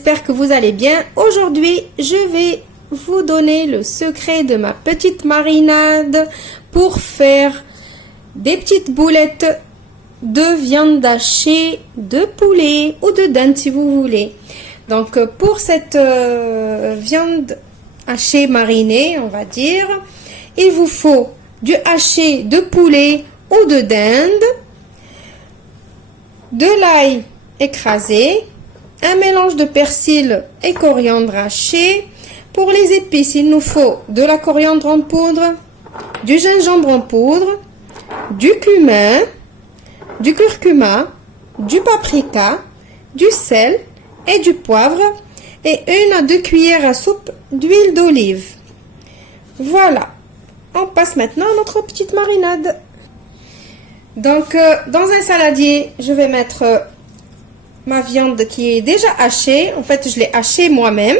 j'espère que vous allez bien. Aujourd'hui, je vais vous donner le secret de ma petite marinade pour faire des petites boulettes de viande hachée de poulet ou de dinde si vous voulez. Donc pour cette viande hachée marinée, on va dire, il vous faut du haché de poulet ou de dinde, de l'ail écrasé, un mélange de persil et coriandre haché. Pour les épices, il nous faut de la coriandre en poudre, du gingembre en poudre, du cumin, du curcuma, du paprika, du sel et du poivre et 1 à 2 cuillères à soupe d'huile d'olive. Voilà, on passe maintenant à notre petite marinade. Donc dans un saladier, je vais mettre ma viande qui est déjà hachée. En fait, je l'ai hachée moi-même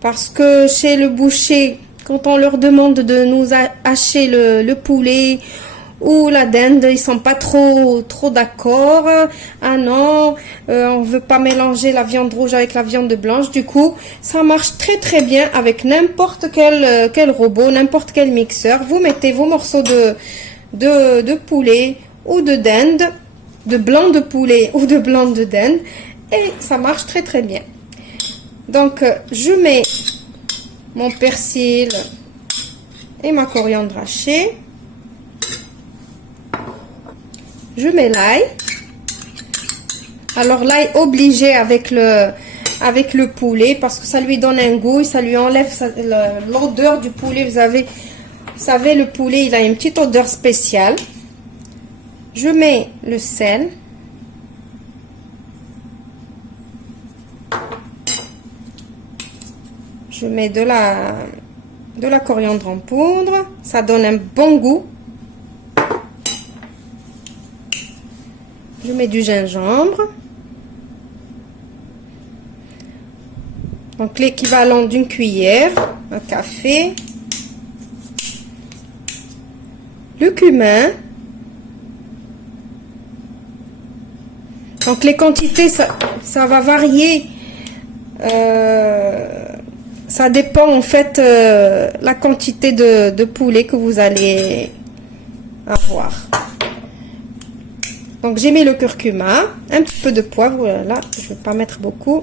parce que chez le boucher, quand on leur demande de nous hacher le poulet ou la dinde, ils sont pas trop d'accord. Ah non, on veut pas mélanger la viande rouge avec la viande blanche. Du coup, ça marche très bien avec n'importe quel robot, n'importe quel mixeur. Vous mettez vos morceaux de poulet ou de dinde, de blanc de poulet ou de blanc de dinde, et ça marche très bien. Donc je mets mon persil et ma coriandre hachée. Je mets l'ail. Alors l'ail obligé avec le poulet parce que ça lui donne un goût, ça lui enlève l'odeur du poulet. Vous savez, le poulet, il a une petite odeur spéciale. Je mets le sel. Je mets de la coriandre en poudre. Ça donne un bon goût. Je mets du gingembre. Donc l'équivalent d'une cuillère à café. Le cumin. Donc les quantités, ça va varier. Ça dépend en fait la quantité de poulet que vous allez avoir. Donc j'ai mis le curcuma, un petit peu de poivre. Là, je ne vais pas mettre beaucoup.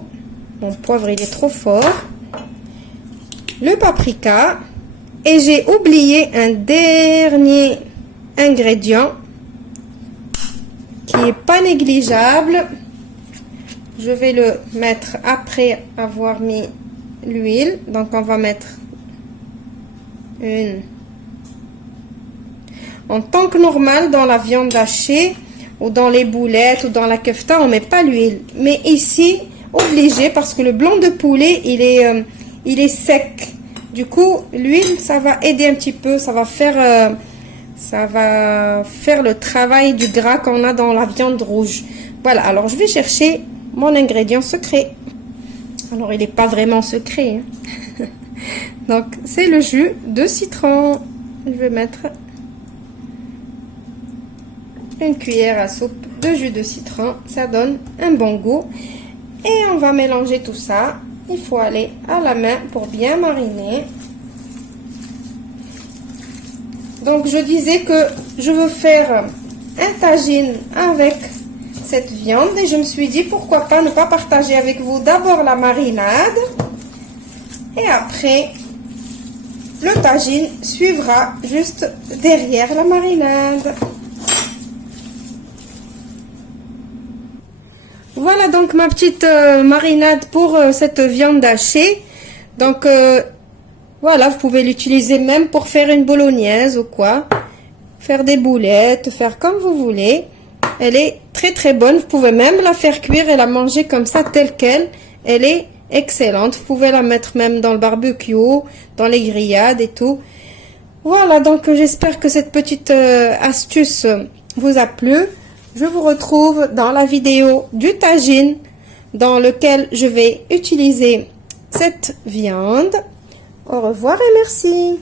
Mon poivre il est trop fort. Le paprika. Et j'ai oublié un dernier ingrédient qui est pas négligeable. Je vais le mettre après avoir mis l'huile. Donc on va mettre une. En tant que normal dans la viande hachée ou dans les boulettes ou dans la kefta, on met pas l'huile. Mais ici, obligé parce que le blanc de poulet il est sec. Du coup, l'huile, ça va aider un petit peu, ça va faire le travail du gras qu'on a dans la viande rouge. Voilà, alors je vais chercher mon ingrédient secret. Alors, il n'est pas vraiment secret. Hein. Donc, c'est le jus de citron. Je vais mettre une cuillère à soupe de jus de citron. Ça donne un bon goût. Et on va mélanger tout ça. Il faut aller à la main pour bien mariner. Donc je disais que je veux faire un tagine avec cette viande et je me suis dit pourquoi pas ne pas partager avec vous d'abord la marinade et après le tagine suivra juste derrière la marinade. Voilà donc ma petite marinade pour cette viande hachée. Donc voilà, vous pouvez l'utiliser même pour faire une bolognaise ou quoi. Faire des boulettes, faire comme vous voulez. Elle est très bonne. Vous pouvez même la faire cuire et la manger comme ça telle quelle. Elle est excellente. Vous pouvez la mettre même dans le barbecue, dans les grillades et tout. Voilà, donc j'espère que cette petite astuce vous a plu. Je vous retrouve dans la vidéo du tagine dans lequel je vais utiliser cette viande. Au revoir et merci.